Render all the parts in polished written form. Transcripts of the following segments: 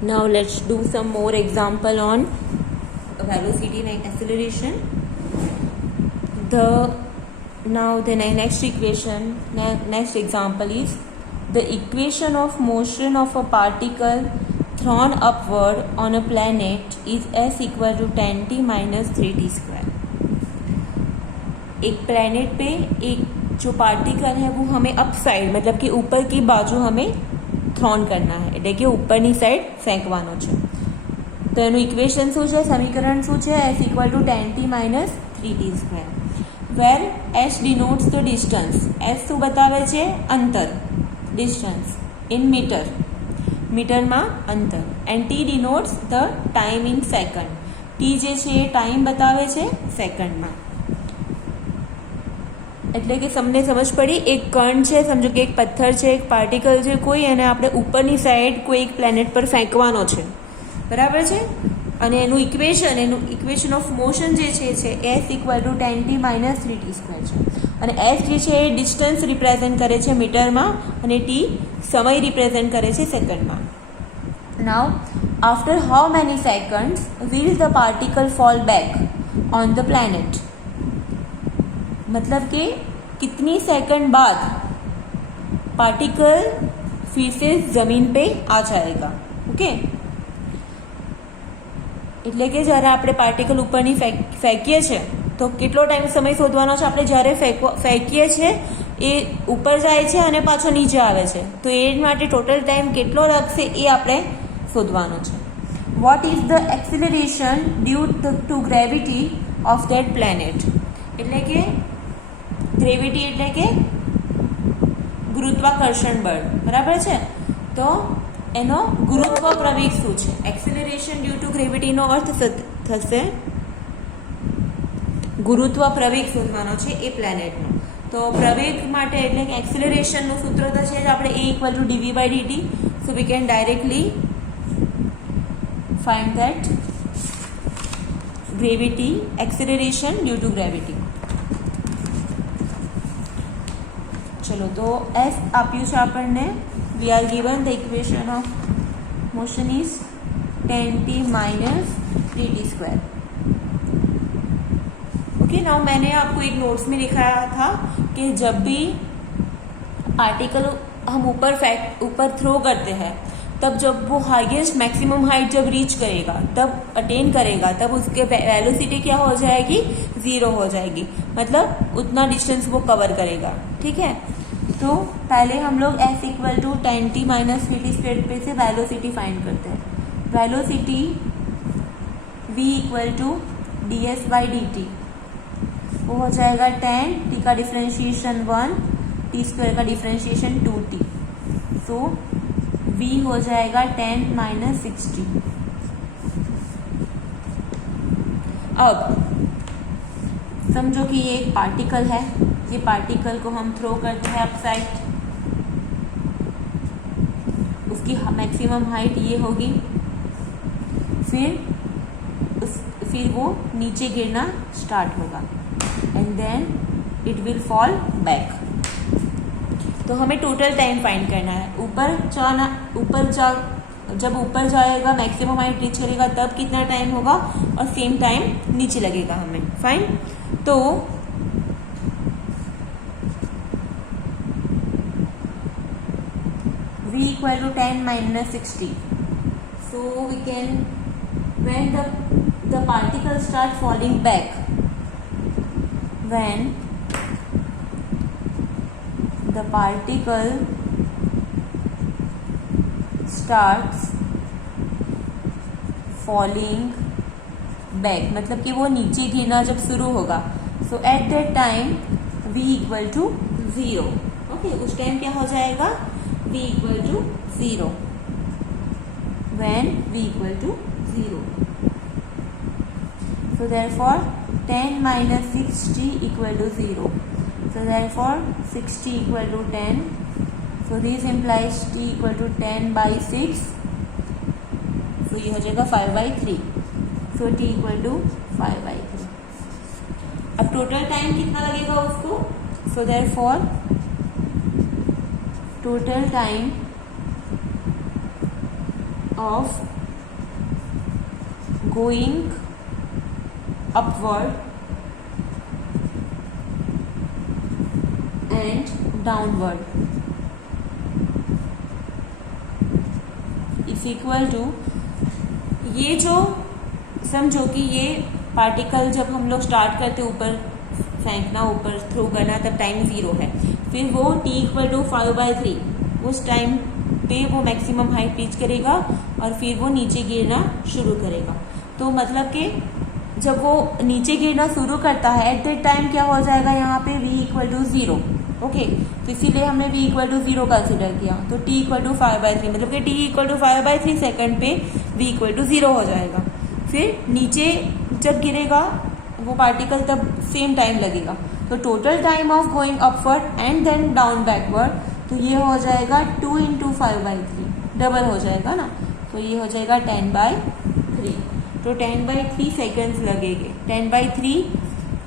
Now let's do some more example on velocity and acceleration. The next example is the equation of motion of a particle thrown upward on a planet is s equal to 10t minus 3t square. एक planet पे एक जो particle है वो हमें up side मतलब कि ऊपर की बाजू हमें થ્રોન કરना है એટલે કે ઉપરની સાઈડ ફેંકવાનો છે. તો એનું ઇક્વેશન શું છે, સમીકરણ શું છે, s equal to 10t minus 3t square, where s denotes the distance. s શું બતાવે છે, અંતર, ડિસ્ટન્સ ઇન મીટર, મીટરમાં અંતર, and t ડિનોટ્સ the time in second. t જે છે એ ટાઈમ બતાવે છે સેકન્ડમાં. એટલે કે તમને સમજ પડી, એક કણ છે, સમજો કે એક પથ્થર છે, એક પાર્ટિકલ છે કોઈ, અને આપણે ઉપરની સાઈડ કોઈ એક પ્લેનેટ પર ફેંકવાનો છે, બરાબર છે. અને એનું ઇક્વેશન ઓફ મોશન જે છે S equal to 10t minus 3t square છે. અને એસ જે છે એ ડિસ્ટન્સ રિપ્રેઝેન્ટ કરે છે મીટરમાં અને ટી સમય રિપ્રેઝેન્ટ કરે છે સેકન્ડમાં. Now after how many seconds will the particle fall back on the planet. मतलब कि कितनी सेकंड बाद पार्टिकल फिर से जमीन पे आ जाएगा. ओके, એટલે કે જ્યારે આપણે પાર્ટિકલ ઉપરની ફેંકીએ છીએ તો કેટલો ટાઈમ સમય શોધવાનો છે. આપણે જ્યારે ફેંકીએ છીએ એ ઉપર જાય છે અને પાછો નીચે આવે છે, તો એ માટે ટોટલ ટાઈમ કેટલો લાગશે એ આપણે શોધવાનો છે. What is the acceleration due to gravity of that planet. એટલે કે ગ્રેવિટી એટલે કે ગુરુત્વાકર્ષણ બળ, બરાબર છે. તો એનો ગુરુત્વ પ્રવેગ શું છે. એક્સિલરેશન ડ્યુ ટુ ગ્રેવિટીનો અર્થ થશે ગુરુત્વ પ્રવેગ શોધવાનો છે એ પ્લેનેટનો. તો પ્રવેગ માટે એટલે કે એક્સિલરેશનનું સૂત્ર તો છે જ આપણે a equal to dv by dt. So we can directly find that gravity, acceleration due to gravity. ચલો, તો એસ આપ્યું છે આપણને. We are given the equation of motion is 10t minus 3t square. Okay, now मैंने आपको एक notes में दिखाया था कि जब भी पार्टिकल हम ऊपर थ्रो करते हैं तब जब वो हाईएस्ट मैक्सिमम हाइट जब रीच करेगा, तब अटेन करेगा, तब उसके वेलोसिटी क्या हो जाएगी, 0 हो जाएगी. मतलब उतना डिस्टेंस वो कवर करेगा. ठीक है, तो पहले हम लोग s equal to 10t minus 3t square पे से वेलोसिटी फाइंड करते हैं. Velocity v equal to ds by dt, वो हो जाएगा 10, t का डिफ्रेंशिएशन 1, t स्क्वायर का डिफ्रेंशिएशन 2t. सो v हो जाएगा 10 माइनस 60. अब समझो कि ये एक पार्टिकल है, ये पार्टिकल को हम थ्रो करते हैं अप साइड. उसकी मैक्सिमम हाइट ये होगी, फिर वो नीचे गिरना स्टार्ट होगा and then it will fall back. तो हमें टोटल टाइम फाइंड करना है. जब ऊपर जाएगा, मैक्सिमम हाइट रीच करेगा, तब कितना टाइम होगा और सेम टाइम नीचे लगेगा हमें. फाइन, तो v equal to 10 minus 60. So we can, when the particle start falling back, when the particle starts falling back, मतलब कि वो नीचे गिरना जब शुरू होगा, so at that time v equal to 0. Okay, उस टाइम क्या हो जाएगा, v equal to 0. when v equal to 0. So therefore 10 minus 60 equal to 0. So therefore 60 equal to 10. So this implies t equal to 10 by 6. So ये हो जाएगा 5 by 3. So t equal to 5 by 3. अब total time कितना लगेगा उसको. So therefore total time of going upward and downward is equal to, ये जो समझो कि ये पार्टिकल जब हम लोग स्टार्ट करते ऊपर फेंकना, ऊपर थ्रो करना, तब टाइम 0 है, फिर वो t इक्वल टू 5/3 उस टाइम पे वो मैक्सिमम हाइट रीच करेगा और फिर वो नीचे गिरना शुरू करेगा। तो मतलब कि जब वो नीचे गिरना शुरू करता है एट दैट टाइम क्या हो जाएगा यहाँ पे v इक्वल टू 0। ओके, तो इसीलिए हमने v इक्वल टू 0 कंसिडर किया। तो t इक्वल टू 5/3 मतलब कि t इक्वल टू 5/3 सेकेंड पे v इक्वल टू 0 हो जाएगा। फिर नीचे जब गिरेगा वो पार्टिकल तब सेम टाइम लगेगा। तो total time of going upward and then down backward, तो ये हो जाएगा 2 × 5/3, डबल हो जाएगा ना, तो ये हो जाएगा 10/3। तो 10/3 सेकेंड्स लगेंगे। 10/3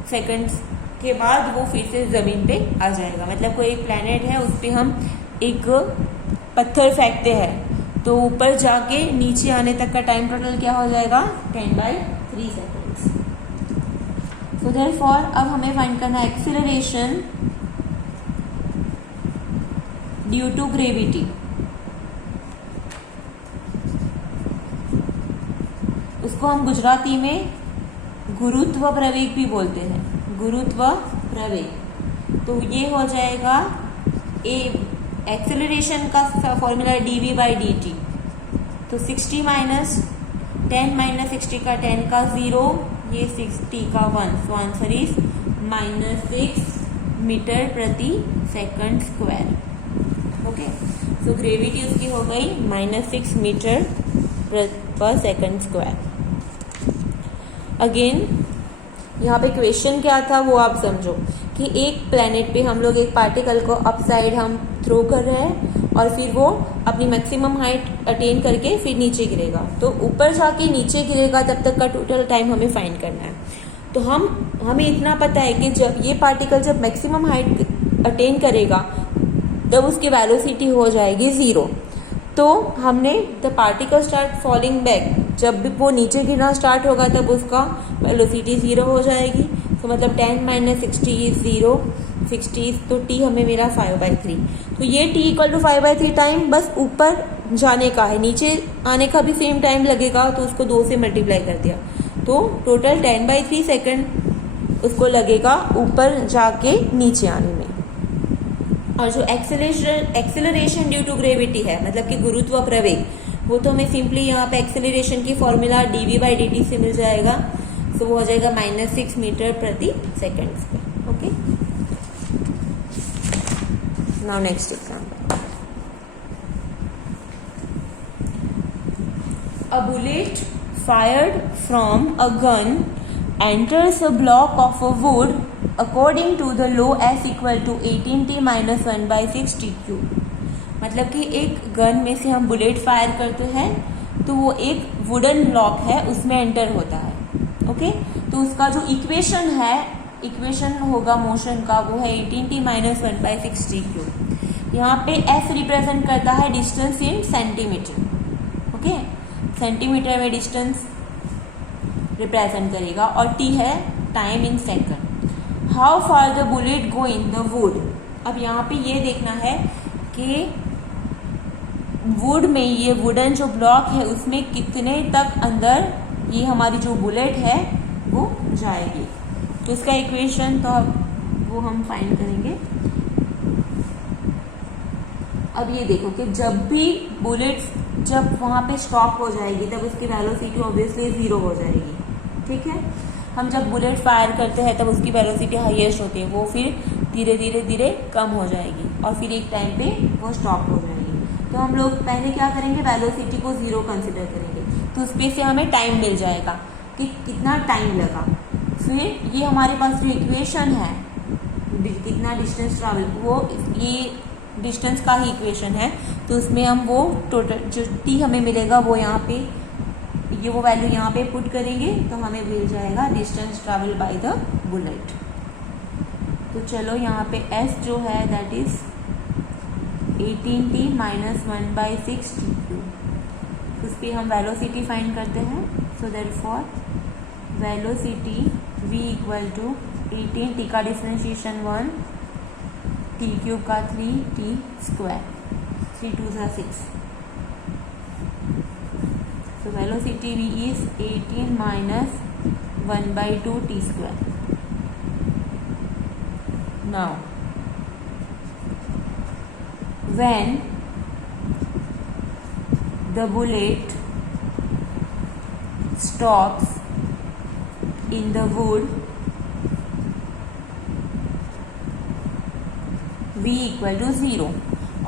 सेकेंड्स के बाद वो फिर से ज़मीन पे आ जाएगा। मतलब कोई एक प्लैनेट है, उस पर हम एक पत्थर फेंकते हैं तो ऊपर जाके नीचे आने तक का टाइम टोटल क्या हो जाएगा 10/3 सेकेंड्स। सो देयरफॉर अब हमें फाइंड करना है एक्सीलरेशन ड्यू टू ग्रेविटी। उसको हम गुजराती में गुरुत्व प्रवेग भी बोलते हैं, गुरुत्व प्रवेग। तो ये हो जाएगा एक्सेलरेशन का फॉर्मूला dv/dt। तो 60 माइनस 10 माइनस 60 का 10 का 0, ये 60 का 1, सो आंसर इज -6 मीटर प्रति सेकंड स्क्वायर। ओके, सो ग्रेविटी उसकी हो गई -6 मीटर पर सेकंड स्क्वायर। अगेन यहाँ पे क्वेश्चन क्या था वो आप समझो कि एक प्लेनेट पे हम लोग एक पार्टिकल को अपसाइड हम थ्रो कर रहे हैं और फिर वो अपनी मैक्सिमम हाइट अटेन करके फिर नीचे गिरेगा। तो ऊपर जाके नीचे गिरेगा तब तक का टोटल टाइम हमें फाइंड करना है। तो हमें इतना पता है कि जब ये पार्टिकल जब मैक्सिमम हाइट अटेन करेगा तब उसकी वेलोसिटी हो जाएगी 0। तो हमने the particle start falling back, जब भी वो नीचे गिरना स्टार्ट होगा तब उसका वेलोसिटी 0 हो जाएगी। तो मतलब 10 माइनस 60 इज 0, 60 तो t हमें मेरा 5/3। तो ये t इक्वल टू 5/3 टाइम बस ऊपर जाने का है, नीचे आने का भी सेम टाइम लगेगा, तो उसको 2 से मल्टीप्लाई कर दिया। तो टोटल 10/3 सेकेंड उसको लगेगा ऊपर जाके नीचे आने में। और जो एक्सेलरेशन ड्यू टू ग्रेविटी है, मतलब कि गुरुत्व प्रवेग, वो तो हमें सिंपली यहाँ पे एक्सेलरेशन की फॉर्मूला dv/dt से मिल जाएगा। सो वो हो जाएगा -6 मीटर प्रति second square. Okay, now next example. A bullet fired from a gun enters a block of a wood according to the law s equal to 18t minus 1/6 t cube। मतलब कि एक gun में से हम bullet fire करते हैं तो वो एक वुडन ब्लॉक है उसमें एंटर होता है। ओके, तो उसका जो इक्वेशन होगा मोशन का वो है 18t minus 1/6 t cube। यहाँ पे s रिप्रेजेंट करता है distance in centimetre. Okay, centimetre में डिस्टेंस रिप्रेजेंट करेगा और t है time in second. How far the bullet go in the wood. अब यहाँ पे ये देखना है कि वुड में, ये वुडन जो ब्लॉक है उसमें कितने तक अंदर ये हमारी जो बुलेट है वो जाएगी। तो इसका इक्वेशन तो अब वो हम फाइंड करेंगे। अब ये देखो कि जब भी बुलेट जब वहाँ पे स्टॉप हो जाएगी तब उसकी वेलोसिटी ऑब्वियसली 0 हो जाएगी। ठीक है, हम जब बुलेट फायर करते हैं तब उसकी वेलोसिटी हाईएस्ट होती है, वो फिर धीरे धीरे धीरे कम हो जाएगी और फिर एक टाइम पे वो स्टॉप हो जाएगी। तो हम लोग पहले क्या करेंगे, वेलोसिटी को 0 कंसिडर करेंगे, तो उस पे से हमें टाइम मिल जाएगा कि कितना टाइम लगा। फिर ये हमारे पास जो इक्वेशन है कितना डिस्टेंस ट्रैवल, वो ये डिस्टेंस का ही इक्वेशन है। तो उसमें हम वो टोटल जो t हमें मिलेगा वो यहाँ पे ये वो वैल्यू यहाँ पे पुट करेंगे तो हमें मिल जाएगा distance travel by the bullet. तो चलो यहाँ पे s जो है that is 18t minus 1/6 t cube। उस पर हम वेलोसिटी फाइंड करते हैं. So therefore velocity v equal to 18 t का डिफरेंशिएशन 1, t क्यूब का 3t square, 3 2 6. So velocity v is 18 minus 1/2 t square. Now when the bullet stops in the wood, v equal to 0.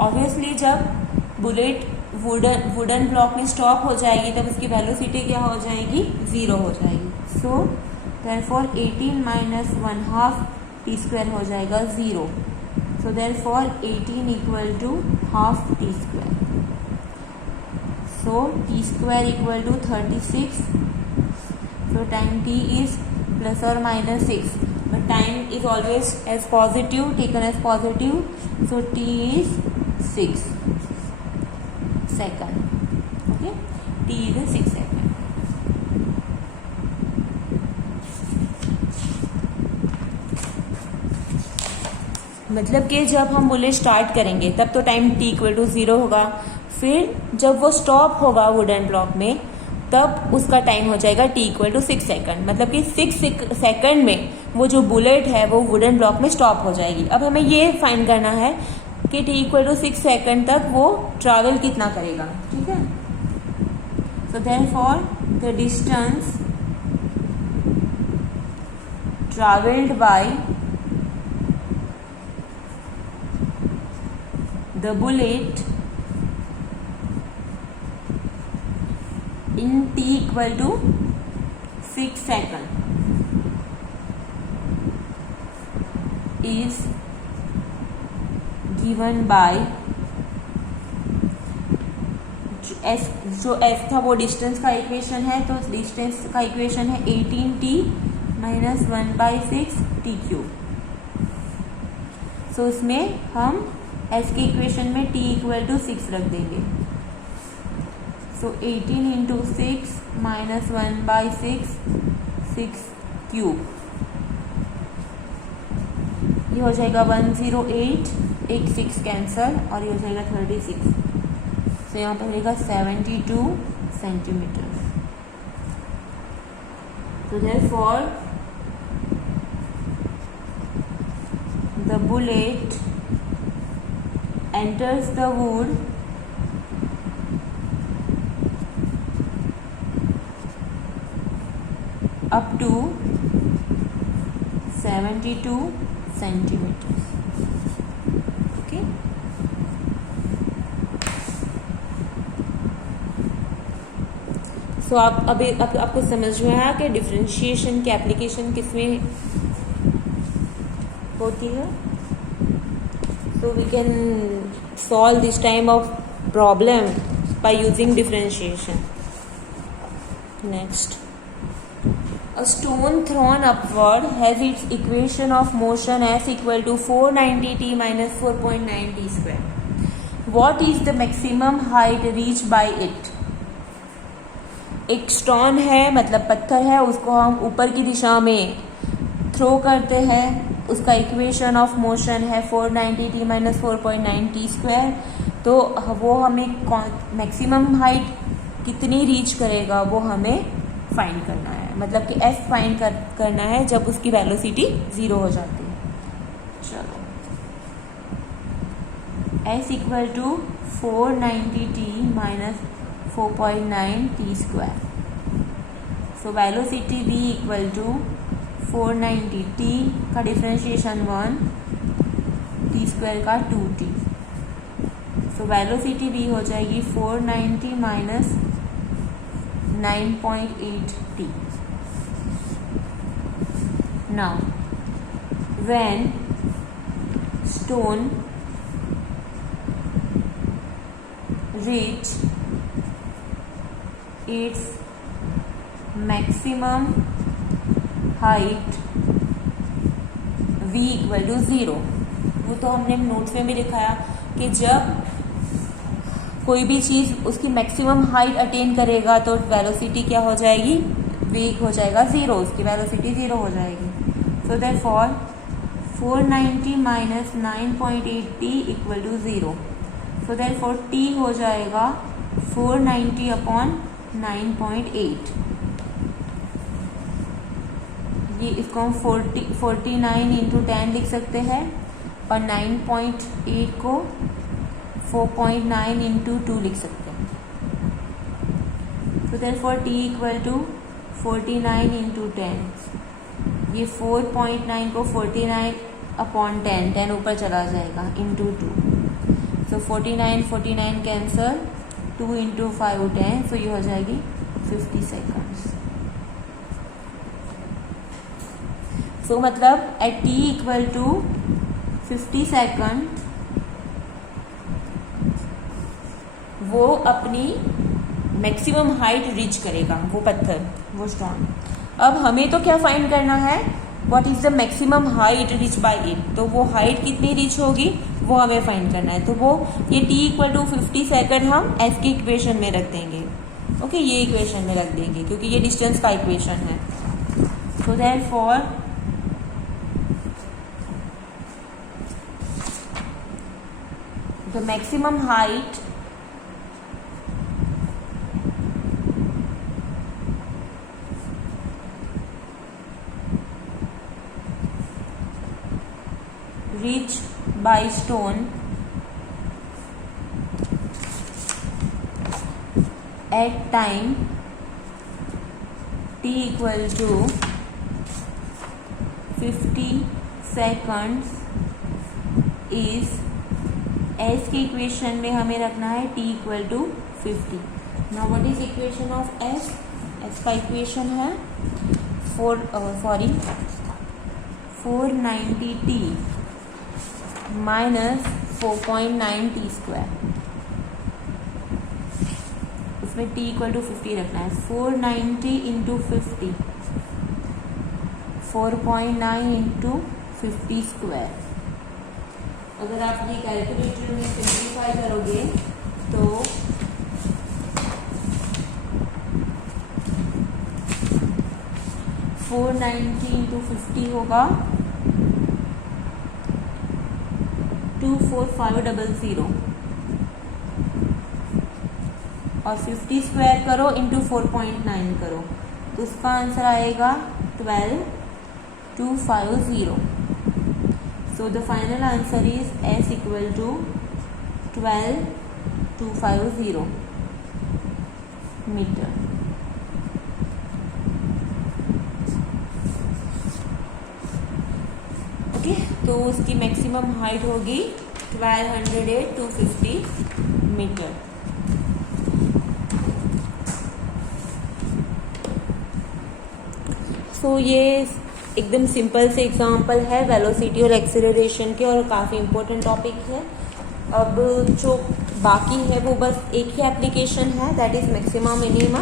Obviously जब bullet wooden block में stop हो जाएगी तब उसकी velocity क्या हो जाएगी, 0 हो जाएगी. So therefore 18 minus 1/2 t square हो जाएगा 0. So therefore 18 equal to half t square. So t square equal to 36. So time t is plus और minus 6, but time is always as positive, taken as positive. So t is 6 second. Okay, t is 6 second. मतलब कि जब हम bullet start करेंगे तब तो time t equal to 0 होगा. फिर जब वो स्टॉप होगा वुडन ब्लॉक में तब उसका टाइम हो जाएगा t इक्वल टू 6 सेकंड. मतलब कि 6 सेकंड में वो जो बुलेट है वो वुडन ब्लॉक में स्टॉप हो जाएगी. अब हमें ये फाइंड करना है कि t इक्वल टू 6 सेकंड तक वो ट्रैवल कितना करेगा. ठीक है. So therefore the distance travelled by the bullet in t equal to 6 second is given by जो s था वो डिस्टेंस का इक्वेशन है. तो डिस्टेंस का इक्वेशन है 18t माइनस 1/6 t क्यूब. सो इसमें हम s के इक्वेशन में t इक्वल टू 6 रख देंगे. So 18 into 6 minus 1/6, 6 cube. ये हो जाएगा 108, एक 6 कैंसल और ये हो जाएगा 36. तो यहाँ पर रहेगा 72 सेंटीमीटर. तो therefore the bullet enters the wood up to 72 centimeters. Okay. So आप अभी आपको समझ में आया कि डिफरेंशिएशन की एप्लीकेशन किसमें होती है. So we can solve this type of problem by using differentiation. Next. A stone thrown upward has its equation of motion as equal to 490t minus 4.9 t square. What is the maximum height reached by it? एक stone है, मतलब पत्थर है, उसको हम ऊपर की दिशा में थ्रो करते हैं. उसका इक्वेशन ऑफ मोशन है 490t माइनस 4.9 t स्क्वायर. तो वो हमें मैक्सिमम हाइट कितनी रीच करेगा वो हमें फाइंड करना है. मतलब कि f फाइंड करना है जब उसकी वेलोसिटी 0 हो जाती है. चलो s equal to 490t minus 4.9 t square. So velocity v equal to 490t का डिफरेंशिएशन 1, t स्क्वायर का 2t. सो वेलोसिटी v हो जाएगी 490 minus 9.8 t. Now when stone reach its maximum height v equal to 0. वो तो हमने notes में भी दिखाया कि जब कोई भी चीज़ उसकी मैक्सिमम हाइट अटेन करेगा तो वेलोसिटी क्या हो जाएगी, वेग हो जाएगा ज़ीरो, उसकी वेलोसिटी ज़ीरो हो जाएगी। So therefore 490 minus 9.8t equal to zero. So therefore t हो जाएगा 490 अपॉन 9.8। ये इसको हम 49 इंटू 10 लिख सकते हैं और 9.8 को 4.9 इंटू 2 लिख सकते हैं। तो therefore t equal to 49 into 10। ये 4.9 को 49 अपॉन 10 ऊपर चला जाएगा into 2। So 49 cancel, 2 into 5 10, so ये हो जाएगी 50 सेकंड्स। सो मतलब at t equal to 50 second वो अपनी मैक्सिमम हाइट रीच करेगा, वो पत्थर, वो स्टोन। अब हमें तो क्या फाइंड करना है, what is the maximum height reach by it. तो वो हाइट कितनी रीच होगी वो हमें फाइंड करना है। तो वो ये t इक्वल टू 50 सेकंड हम s की इक्वेशन में रख देंगे। ओके, ये इक्वेशन में रख देंगे क्योंकि ये डिस्टेंस का इक्वेशन है। So therefore the maximum height reached by stone at time t equal to 50 seconds is s के इक्वेशन में हमें रखना है t equal to 50। Now what is equation of s? s का इक्वेशन है 490t माइनस 4.9t स्क्वायर। उसमें t equal to 50 रखना है। 490 इंटू 50, 4.9 इंटू 50 स्क्वायर। अगर आप ये कैलकुलेटर में सिंप्लीफाई करोगे तो 490 इंटू 50 होगा 24500 और 50 स्क्वायर करो इंटू 4.9 करो तो उसका आंसर आएगा 12250। So the final answer is s equal to 12250 meter. Okay, तो उसकी मैक्सिमम हाइट होगी 1208 250 मीटर। सो ये एकदम सिंपल से एग्जांपल है वेलोसिटी और एक्सेलरेशन के, और काफ़ी इम्पोर्टेंट टॉपिक है। अब जो बाकी है वो बस एक ही एप्लीकेशन है, दैट इज़ मैक्सिमा मिनिमा।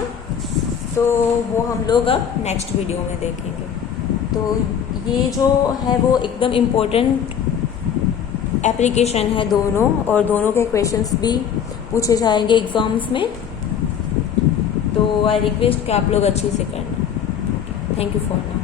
तो वो हम लोग अब नेक्स्ट वीडियो में देखेंगे। तो ये जो है वो एकदम इम्पोर्टेंट एप्लीकेशन है दोनों, और दोनों के क्वेश्चंस भी पूछे जाएंगे एग्ज़ाम्स में। तो आई रिक्वेस्ट कि आप लोग अच्छे से करना। Thank you for now.